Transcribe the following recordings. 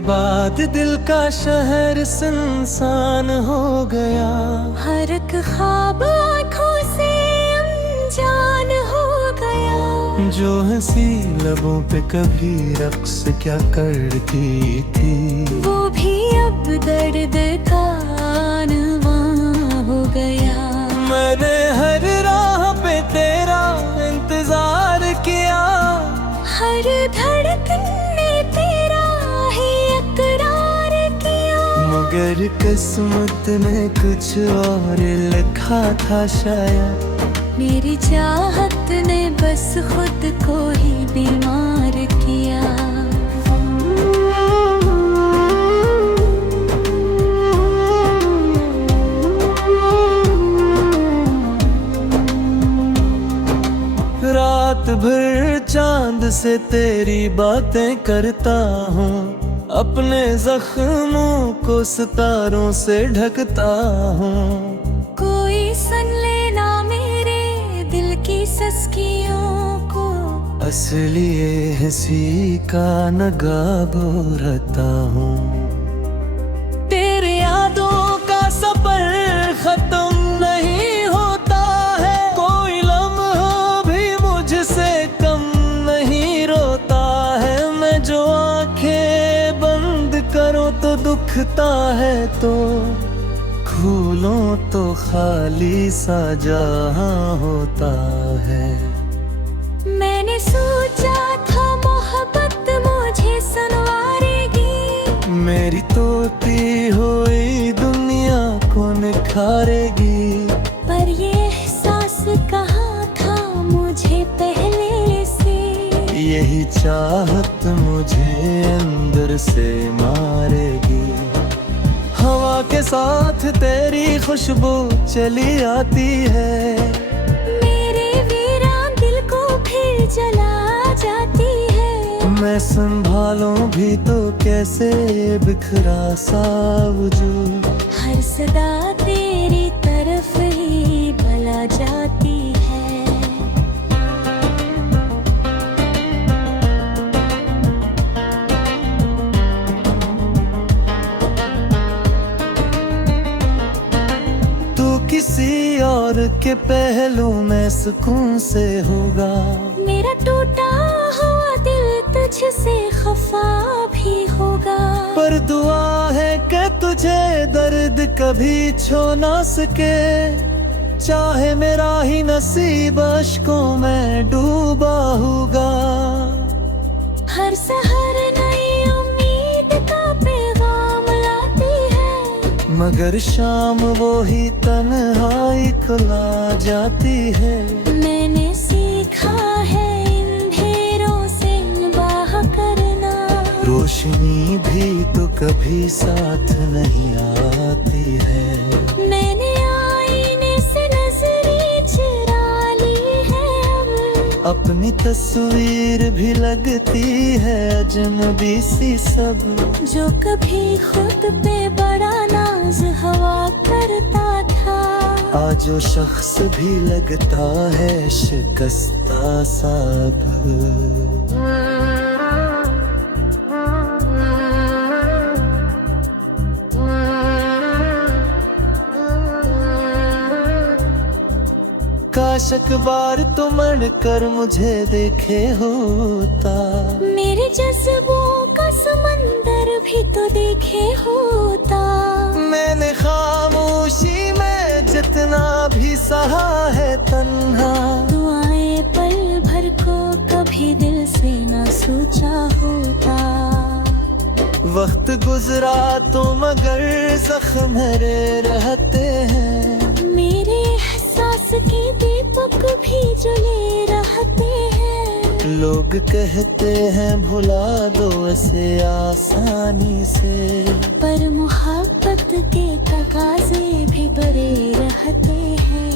बाद दिल का शहर सुनसान हो गया। हर एक ख्वाब आँखों से अनजान हो गया। जो हंसी लबों पे कभी रक्स क्या करती थी, वो भी अब दर्द का अनवा हो गया। मैंने हर राह पे तेरा इंतजार किया। हर धड़कन ने तेरा ही इकरार किया। मगर किस्मत ने कुछ और लिखा था शायद। मेरी चाहत ने बस खुद को ही बीमार किया। रात भर चांद से तेरी बातें करता हूँ, अपने जख्मों को सितारों से ढकता हूँ। कोई सुन लेना मेरे दिल की सस्कियों को। असली ये हंसी का नगाबो रहता हूँ। तेरे यादों का सफर खत्म नहीं होता है। कोई लम्हा भी मुझसे कम नहीं रोता है। मैं जो आंखें बंद करूं तो दुखता है, तो खोलूं तो खाली सा जहां होता है। मैंने सोचा था मोहब्बत मुझे संवारेगी। मेरी तोती हुई दुनिया को निखारेगी। पर ये एहसास कहाँ था मुझे पहले से। यही चाहत मुझे अंदर से मारेगी। हवा के साथ तेरी खुशबू चली आती है। मेरे वीरान दिल को फिर जला जाती है। मैं संभालूं भी तो कैसे बिखरा सा वजूद। हर सदा तेरी तरफ ही बला जाती है। किसी और के पहलू में सुकून से होगा। मेरा टूटा हुआ दिल तुझसे खफा भी होगा। पर दुआ है कि तुझे दर्द कभी छू ना सके। चाहे मेरा ही नसीब अश्कों में डूबा होगा। हर सहर नई उम्मीद का पैगाम लाती है। मगर शाम वो ही तन्हाई को ला जाती है। मैंने सीखा है इन ढेरों से बाह करना। रोशनी भी तो कभी साथ नहीं आती है। मैंने आईने से नजरें चुरा ली है। अपनी तस्वीर भी लगती है अजनबी सी सब। जो कभी खुद पे बड़ा नाज हवा करता था, आज वो शख्स भी लगता है शिकस्ता सब। काश अखबार तो मर कर मुझे देखे होता। मेरे जज्बों का समंदर भी तो देखे होता। मैंने खामोशी में जितना भी सहा है तन्हा। दुआएं पल भर को कभी दिल से न सोचा होता। वक्त गुजरा तो मगर जख्म मेरे रहते हैं। मेरे एहसास के दीपक भी जले रहते हैं। लोग कहते हैं भुला दो इसे आसानी से। पर मोहब्बत के तकाजे भी बड़े रहते हैं।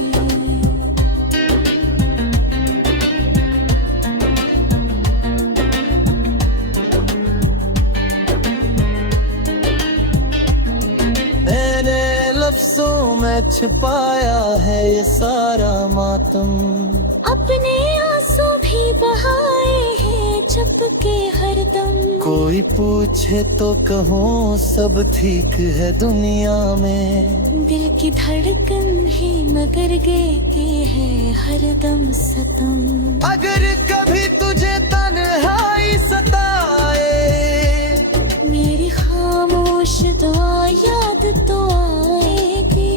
मैंने लफ्जों में छिपाया है ये सारा मातम। अपने आंसू भी बहाए हैं चपके हरदम। कोई पूछे तो कहूँ सब ठीक है दुनिया में। दिल की धड़कन है मगर गे के है हरदम सतम। अगर कभी तुझे तन्हाई सताए, मेरी खामोश दुआ याद तो आएगी।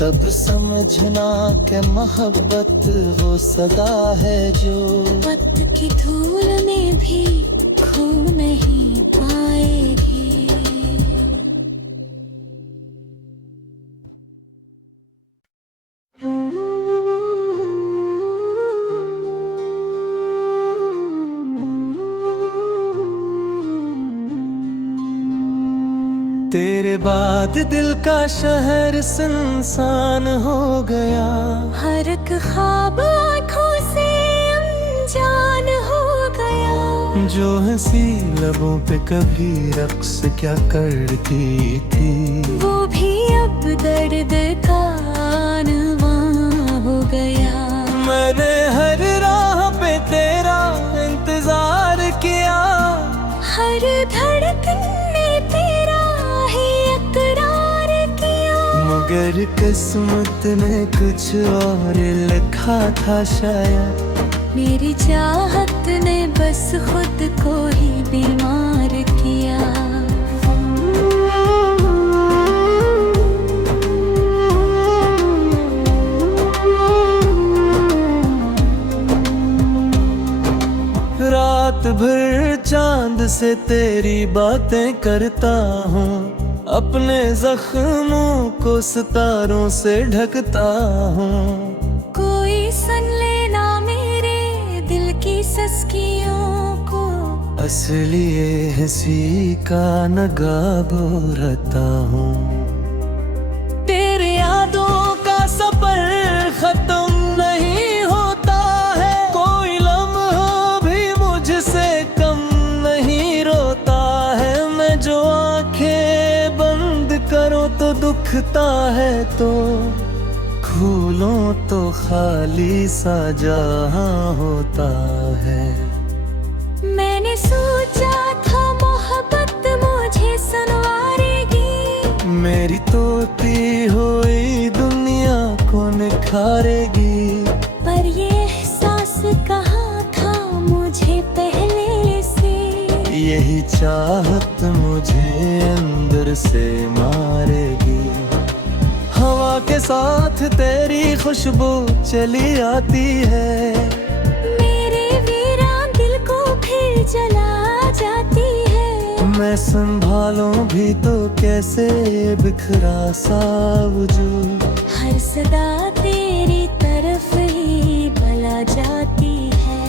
तब समझना कि मोहब्बत वो सदा है जो वक्त की धूल में भी खो नहीं पाएगी। तेरे बाद दिल का शहर सुनसान हो गया। हर एक ख्वाब आँखों से अनजान हो गया। जो हंसी लबों पे कभी रक्स क्या करती थी, वो भी अब दर्द का अनवां हो गया। मैंने हर राह पे तेरा इंतजार किया। हर धड़कन में तेरा ही इकरार किया। मगर किस्मत ने कुछ और लिखा था शायद। मेरी चाहत ने बस खुद को ही बीमार किया। रात भर चांद से तेरी बातें करता हूँ। अपने जख्मों को सितारों से ढकता हूँ। कोई सुन लेना मेरे दिल की सस्कियों को। असली ये हंसी का नगाबो रहता हूँ। तेरे यादों का सफर खत्म नहीं होता है। कोई लम्हा भी मुझसे कम नहीं रोता है। मैं जो आंखें बंद करूं तो दुखता है, तो खोलूं तो खाली सा जहां होता है। मैंने सोचा था मोहब्बत मुझे संवारेगी। मेरी तोती हुई दुनिया को निखारेगी। पर ये एहसास कहाँ था मुझे पहले से। यही चाहत मुझे अंदर से मारेगी। हवा के साथ तेरी खुशबू चली आती है। मेरे वीरान दिल को फिर जला जाती है। मैं संभालूं भी तो कैसे बिखरा सा वजूद। हर सदा तेरी तरफ ही बला जाती है।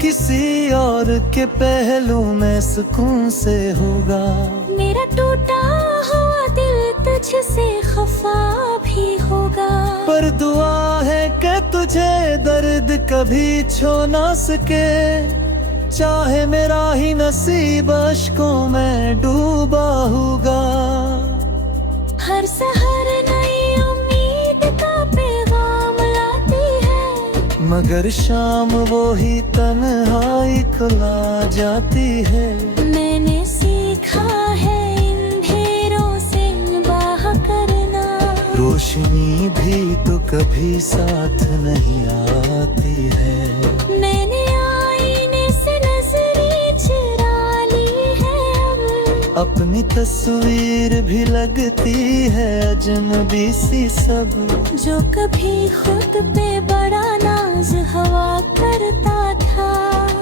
किसी और के पहलू में सुकून से होगा। मेरा टूटा हुआ दिल तुझसे खफा भी होगा। पर दुआ है कि तुझे दर्द कभी छू ना सके। चाहे मेरा ही नसीब अश्कों में डूबा होगा। हर सहर नई उम्मीद का पैगाम लाती है। मगर शाम वो ही तन्हाई को ला जाती है। मैंने सीखा है इन ढेरों से बाह करना। रोशनी भी तो कभी साथ नहीं आती है। मैंने आईने से नजरें चुरा ली है। अब अपनी तस्वीर भी लगती है अजनबी सी सब। जो कभी खुद पे बड़ा नाज हवा करता था,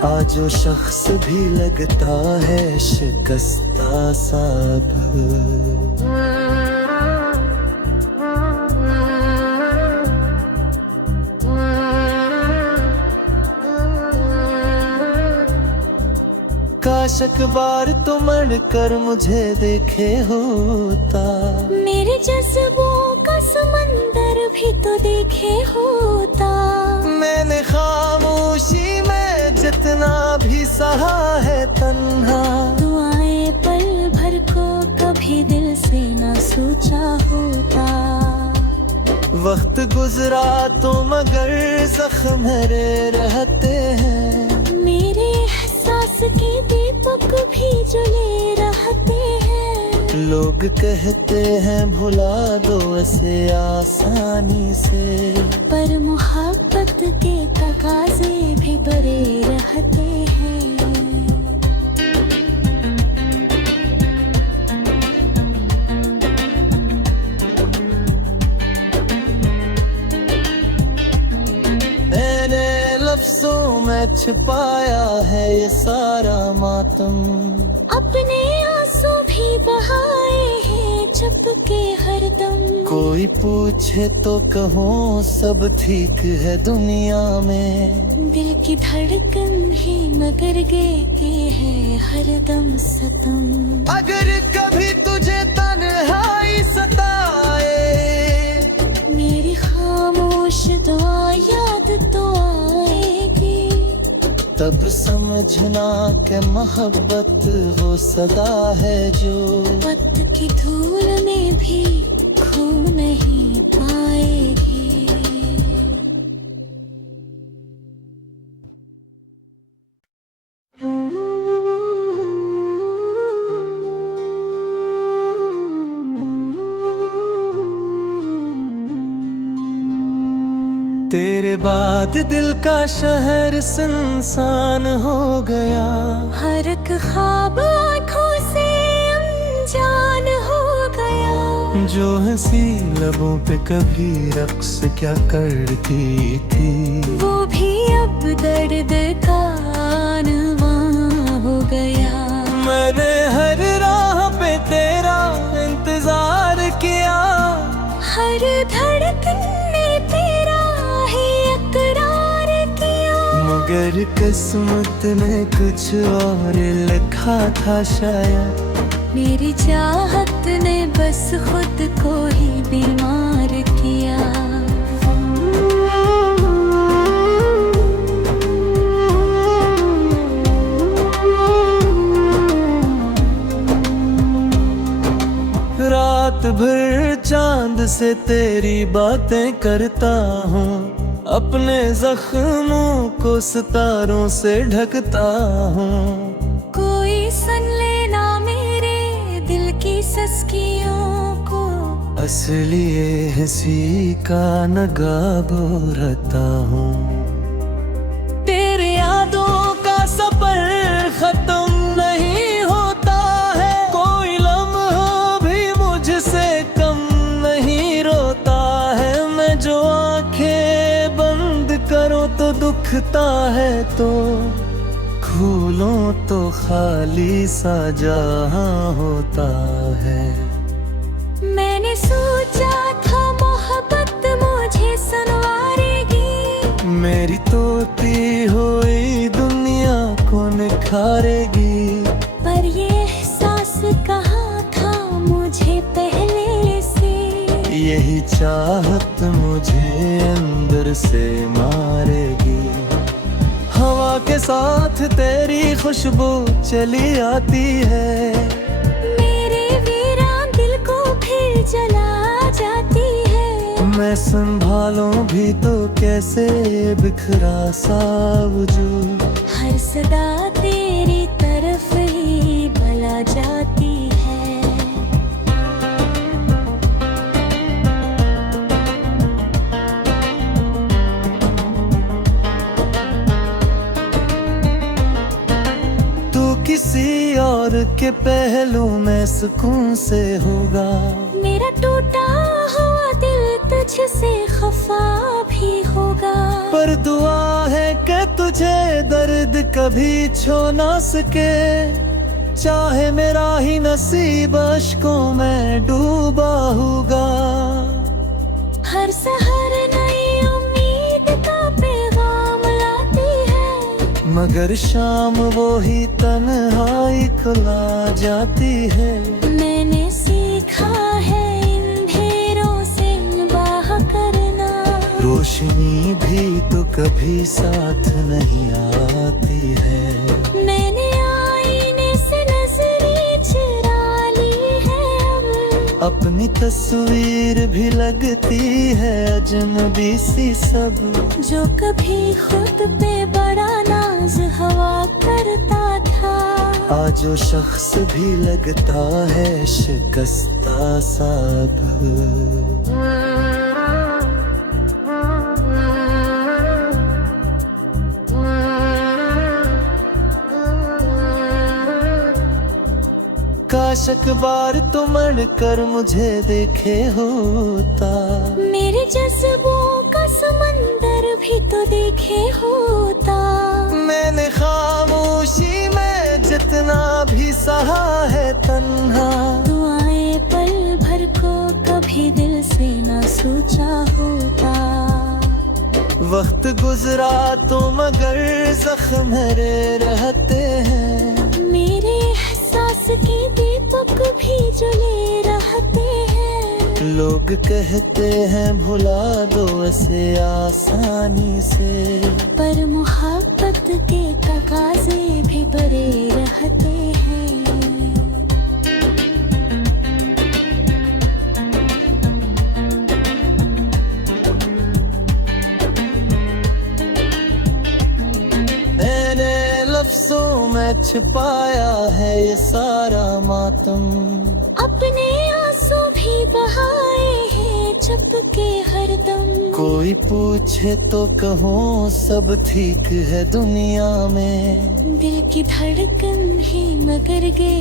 आज वो शख्स भी लगता है शिकस्ता सा अब। काश अखबार तो मर कर मुझे देखे होता। मेरे जज्बों का समंदर भी तो देखे होता। मैंने खामोशी में जितना भी सहा है तन्हा, दुआएं पल भर वक्त गुजरा तो मगर जख्म मेरे रहते हैं। मेरे एहसास के दीपक भी जले रहते हैं। लोग कहते हैं भुला दो ऐसे आसानी से, पर मोहब्बत के तकाज़े भी बड़े रहते हैं। मैंने लफ्जों में छिपाया है ये सारा मातम, अपने आंसू भी बहाए हैं छुप के हरदम। कोई पूछे तो कहूँ सब ठीक है दुनिया में। दिल की धड़कन है मगर गे के है हरदम सतम। अगर कभी तुझे तन्हाई सताए, मेरी खामोश दुआ याद तो आएगी। तब समझना कि मोहब्बत वो सदा है जो वक्त की धूल में भी खो नहीं पाएगी। तेरे बाद दिल का शहर सुनसान हो गया। हर एक ख्वाब आँखों से अनजान हो गया। जो हंसी लबों पे कभी रक्स क्या करती थी, वो भी अब दर्द का अनवां हो गया। मैंने हर राह पे तेरा इंतजार किया। हर धड़कन ने तेरा ही इकरार किया। मगर किस्मत ने कुछ और लिखा था शायद। मेरी चाहत ने बस खुद को ही बीमार किया। रात भर चांद से तेरी बातें करता हूँ, अपने जख्मों को सितारों से ढकता हूँ। कोई सुन लेना मेरे दिल की सस्कियों को, असली हंसी का नगाबो रहता हूँ। तेरे यादों का सफर खत्म नहीं होता है, कोई लम्हा भी मुझसे कम नहीं रोता है। मैं जो आंखें बंद करूं तो दुखता है, तो खोलूं तो खाली सा जहां होता है। मैंने सोचा था मोहब्बत मुझे संवारेगी। मेरी तोती हुई दुनिया को निखारेगी। पर ये एहसास कहाँ था मुझे पहले से। यही चाहत मुझे अंदर से मारेगी। हवा के साथ तेरी खुशबू चली आती है, मेरे वीरान दिल को फिर जला जाती है। मैं संभालूं भी तो कैसे बिखरा सा वजूद। हर सदा तेरी तरफ ही भला जाती है। किसी और के पहलू में सुकून से होगा। मेरा टूटा हुआ दिल तुझसे खफा भी होगा। पर दुआ है कि तुझे दर्द कभी छू ना सके, चाहे मेरा ही नसीब अश्कों में डूबा होगा। हर सहर नई उम्मीद का पैगाम लाती है, मगर शाम वो ही तन्हाई खुला जाती है। मैंने सीखा है इन ढेरों से निभाह करना। रोशनी भी तो कभी साथ नहीं आती है। मैंने आईने से नजरें चुरा ली है अब, अपनी तस्वीर भी लगती है अजनबी सी सब। जो कभी खुद पे बड़ा नाज हवा करता था, आज वो शख्स भी लगता है शिकस्ता सा अब। काश अखबार तुम कर मुझे देखे होता, मेरे जज्बों का समंदर भी तो देखे होता। मैंने खामोशी में जितना भी सहा है तन्हा, दुआएं पल भर को कभी दिल से न सोचा होता। वक्त गुजरा तो मगर जख्म मेरे रहते हैं, मेरे एहसास के दीपक भी जले रहते हैं। लोग कहते हैं भुला दो इसे आसानी से, पर मोहब्बत के तकाजे भी बड़े रहते हैं। मैंने लफ्जों में छिपाया है ये सारा मातम, अपने आंसू भी बहाए हैं चुपके हरदम। कोई पूछे तो कहूँ सब ठीक है दुनिया में, दिल की धड़कन है मगर के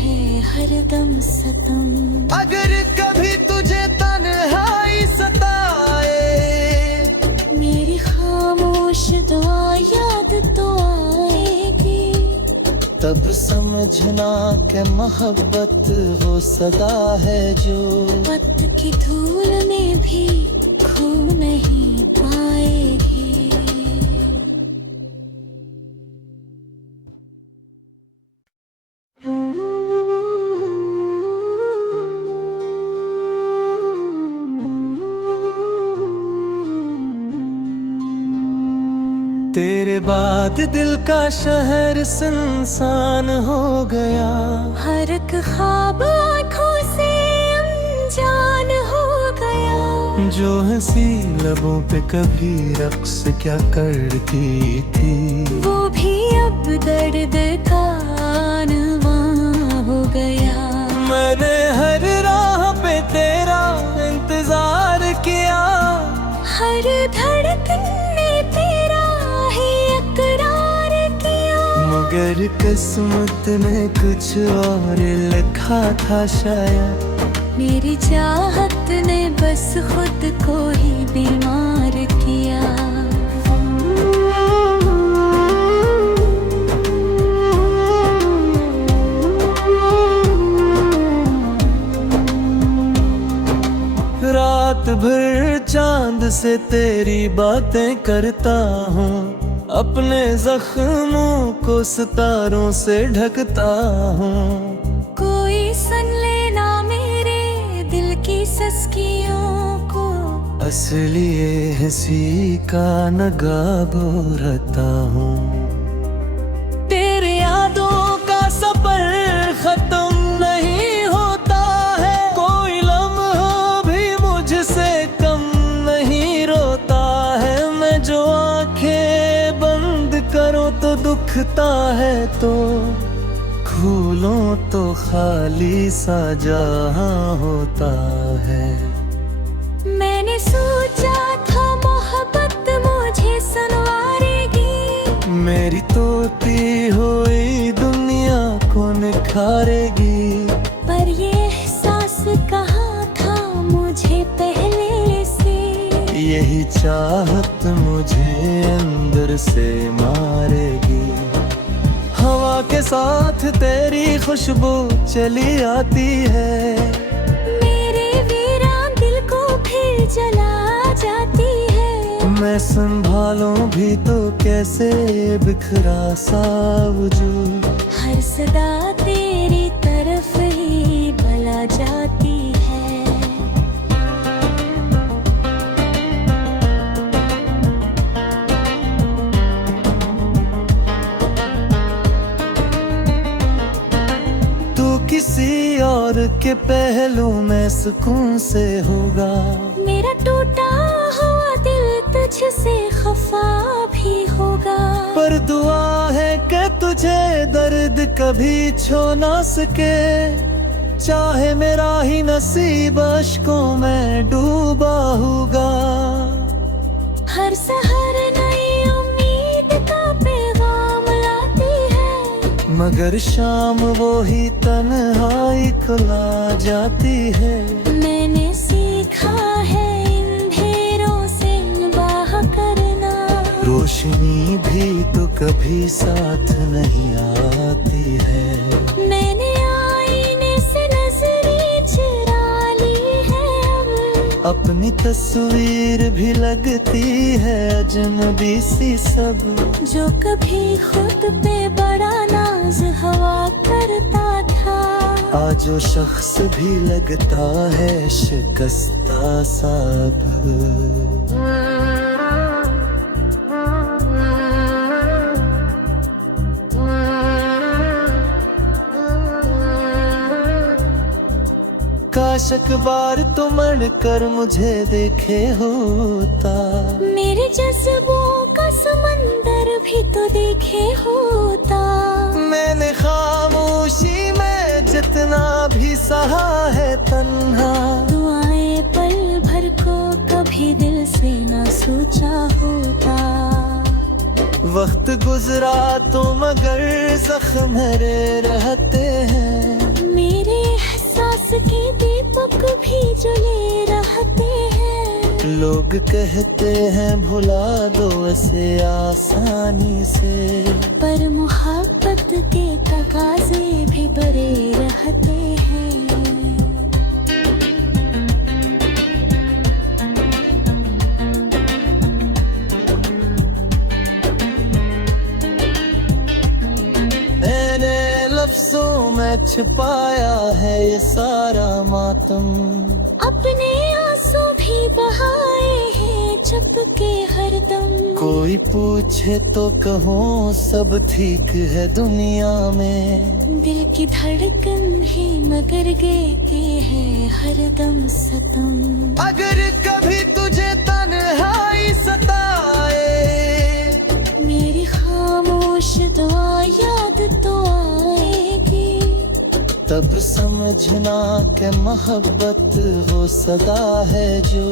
है हरदम सतम। अगर कभी तुझे तन्हाई सताए, मेरी खामोश दुआ याद तो आएगी, तब समझना कि मोहब्बत वो सदा है जो वक्त की धूल में भी खो नहीं पाएगी। तेरे बाद दिल का शहर सुनसान हो गया, हर एक ख्वाब आँखों से अनजान हो गया। जो हंसी लबों पे कभी रक्स क्या करती थी, वो भी अब दर्द का अनवा हो गया। मैंने हर राह पे तेरा इंतजार किया, हर धड़कन ने तेरा ही इकरार किया। मगर किस्मत ने कुछ और लिखा था शायद, मेरी चाहत ने बस खुद को ही बीमार किया। रात भर चांद से तेरी बातें करता हूँ, अपने जख्मों को सितारों से ढकता हूँ। कोई सुन लेना मेरे दिल की सस्कियों को, असली ये हंसी का नगाबो रहता हूँ। तेरे यादों का सफर खत्म नहीं होता है, कोई लम्हा भी मुझसे कम नहीं रोता है। मैं जो आंखें बंद करूं तो दुखता है, तो खोलूं तो खाली सा जहां होता है। मैंने सोचा था मोहब्बत मुझे संवारेगी, मेरी तोती हुई दुनिया को निखारेगी। पर ये एहसास कहाँ था मुझे पहले से, यही चाहत मुझे अंदर से मारेगी। हवा के साथ तेरी खुशबू चली आती है, मेरे वीरान दिल को फिर जला जाती है। मैं संभालूं भी तो कैसे बिखरा सा वजूद, हर सदा तेरी तरफ ही बला जाती है। तू किसी और के पहलू में सुकून से होगा। मेरा टूटा हुआ दिल तुझसे खफा भी होगा। पर दुआ है कि तुझे दर्द कभी छू ना सके, चाहे मेरा ही नसीब अश्कों में डूबा होगा। हर सहर नई उम्मीद का पैगाम लाती है, मगर शाम वो ही तन्हाई को ला जाती है। मैंने सीखा है इन अंधेरों से निभाह करना, रोशनी भी तो कभी साथ नहीं आती है। मैंने आईने से नजरें चुरा ली है, अपनी तस्वीर भी लगती है अजनबी सी सब। जो कभी खुद पे बड़ा नाज हवा करता था, आज वो शख्स भी लगता है शिकस्ता सा अब। काश अखबार तो मर कर मुझे देखे होता, मेरे जज्बों का समंदर भी तो देखे होता। मैंने खामोशी में जितना भी सहा है तन्हा, दुआएं पल भर को कभी दिल से न सोचा होता। वक्त गुजरा तो मगर जख्म मेरे रहते हैं, मेरे एहसास के दीपक भी जले रहते हैं। लोग कहते हैं भुला दो इसे आसानी से, पर मोहब्बत के तकाजे भी बड़े रहते हैं। मैंने लफ्जों में छिपाया है ये सारा मातम, अपने आंसू भी बहाए हैं चुपके हरदम। कोई पूछे तो कहूँ सब ठीक है दुनिया में, दिल की धड़कन है मगर गे के है हरदम सतम। अगर कभी तुझे तन्हाई सताए, मेरी खामोश दुआ याद तो आएगी, तब समझना कि मोहब्बत वो सदा है जो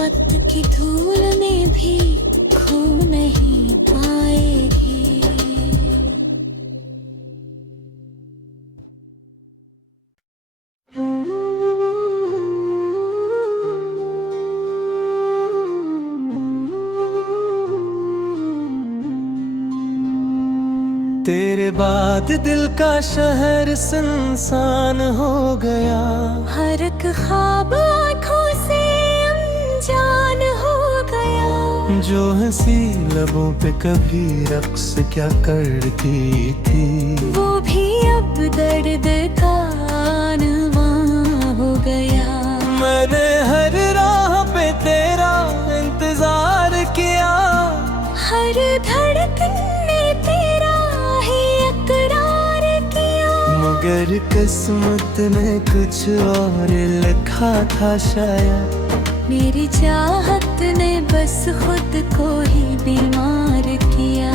वक्त की धूल में भी खो नहीं पाएगी। तेरे बाद दिल का शहर सुनसान हो गया, हर एक ख्वाब आँखों से अनजान हो गया। जो हंसी लबों पे कभी रक्स क्या करती थी, वो भी अब दर्द का अनवा हो गया। मैंने हर राह पे तेरा इंतजार किया, हर धड़कन ने तेरा ही इकरार किया। मगर किस्मत ने कुछ और लिखा था शायद, मेरी चाहत ने बस खुद को ही बीमार किया।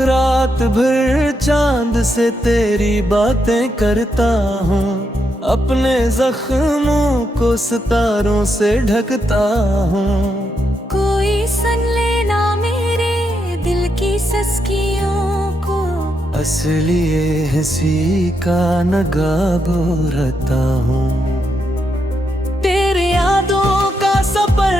रात भर चांद से तेरी बातें करता हूँ, अपने जख्मों को सितारों से ढकता हूँ। कोई सुन लेना मेरे दिल की सस्कियों को, असली हंसी का नगाबो रहता हूँ। तेरे यादों का सफर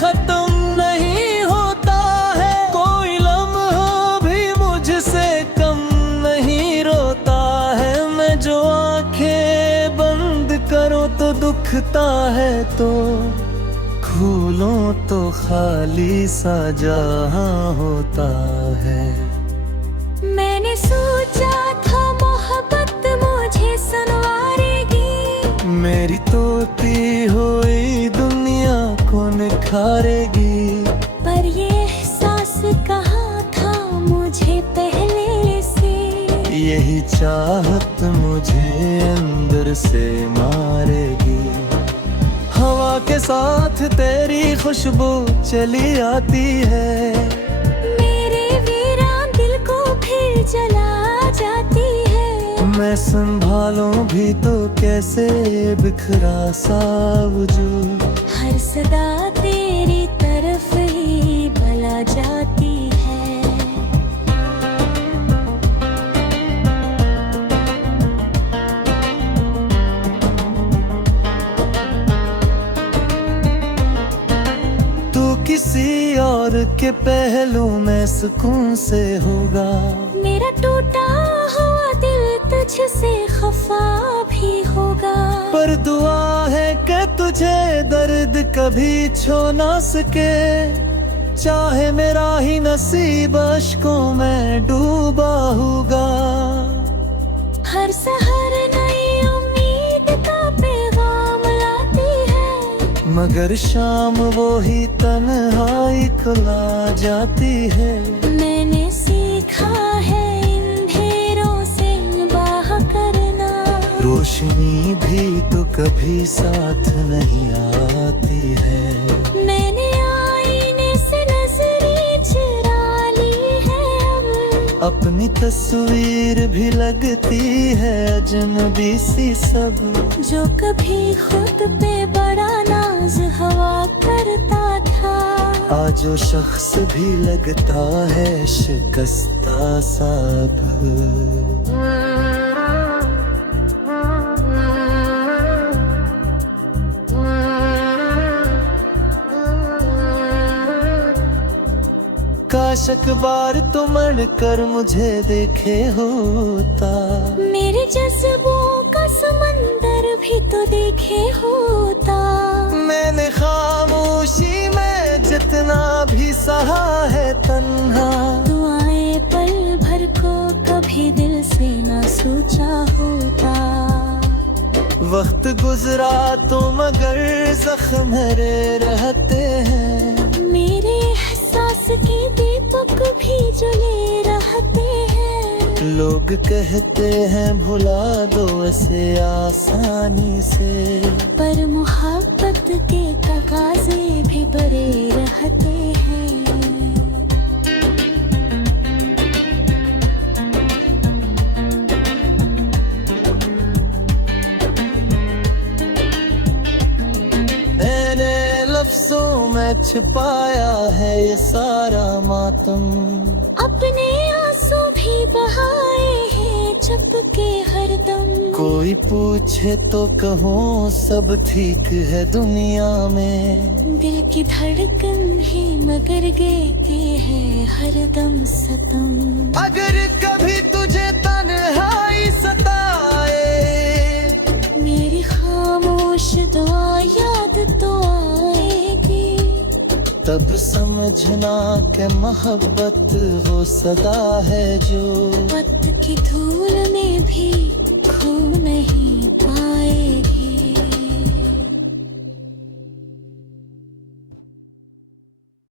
खत्म नहीं होता है, कोई लम्हा भी मुझसे कम नहीं रोता है। मैं जो आंखें बंद करूं तो दुखता है, तो खोलूं तो खाली सा जहां होता है। मैंने सोचा था मोहब्बत मुझे सुनवारेगी, मेरी तोती हुई दुनिया को निखारेगी। यही चाहत मुझे अंदर से मारेगी। हवा के साथ तेरी खुशबू चली आती है, मेरे वीरान दिल को फिर जला जाती है। मैं संभालूं भी तो कैसे बिखरा सा वजूद, हर सदा तेरी तरफ ही बला जाती है। तू किसी और के पहलू में सुकून से होगा, मेरा टूटा हुआ दिल तुझसे खफा भी होगा। पर दुआ है कि तुझे दर्द कभी छू ना सके, चाहे मेरा ही नसीब अश्कों में डूबा होगा। हर सहर नई उम्मीद का पैगाम लाती है, मगर शाम वो ही तन्हाई को ला जाती है। मैंने सीखा है इन ढेरों से बाह करना, रोशनी भी तो कभी साथ नहीं आती है। मैंने आईने से नजरें चुरा ली है, अब अपनी तस्वीर भी लगती है अजनबी सी सब, जो कभी खुद पे बड़ा नाज हवा करता था। आज वो शख्स भी लगता है शिकस्ता सा अब। काश अखबार तुम कर मुझे देखे होता, मेरे जज्बों का समंदर भी तो देखे होता। मैंने खामोशी में जितना भी सहा है तन्हा, दुआएं पल भर को कभी दिल से ना सोचा होता। वक्त गुजरा तो मगर जख्म मेरे रहते हैं, मेरे एहसास के दीपक भी जले रहते हैं। लोग कहते हैं भुला दो ऐसे आसानी से, पर मोहब्बत के तकाज़े भी बड़े रहते हैं। मैंने लफ्जों में छिपाया है ये सारा मातम, अपने आंसू भी बहाए हैं चुप के हरदम। कोई पूछे तो कहूँ सब ठीक है दुनिया में, दिल की धड़कन ही मगर गेती है हरदम सतम। अगर कभी तुझे तन्हाई सताए, मेरी खामोश दुआ याद तो आएगी, तब समझना कि मोहब्बत वो सदा है जो वक्त की धूल में भी खो नहीं पाएगी।